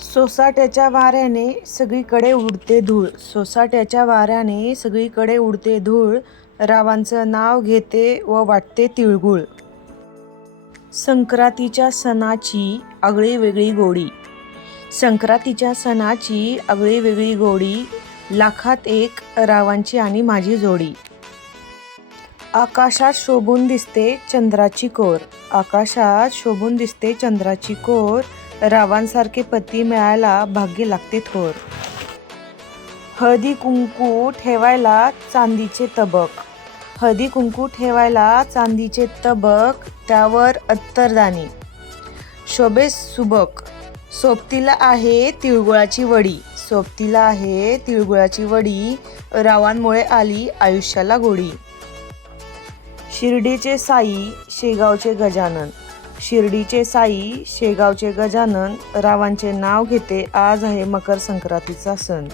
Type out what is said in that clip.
सोसाट्याच्या वाऱ्याने सगळीकडे उडते धूळ. सोसाट्याच्या वाऱ्याने सगळीकडे उडते धूळ. रावांचं नाव घेते व वाटते तिळगुळ. संक्रांतीच्या सणाची आगळी वेगळी गोडी. संक्रांतीच्या सणाची आगळी वेगळी गोडी लाखात एक रावांची आणि माझी जोडी. आकाशात शोभून दिसते चंद्राची कोर. आकाशात शोभून दिसते चंद्राची कोर. रावांसारखे पती मिळायला भाग्य लागते थोर. हळदी कुंकू ठेवायला चांदीचे तबक. हळदी कुंकू ठेवायला चांदीचे तबक त्यावर अत्तरदाणी. शोभे सुबक. सोबतीला आहे तिळगुळाची वडी. सोबतीला आहे तिळगुळाची वडी. रावांमुळे आली आयुष्याला गोडी. शिर्डीचे साई शेगावचे गजानन. शिर्डीचे साई शेगावचे गजानन रावांचे नाव घेते. आज आहे मकर संक्रांतीचा सण.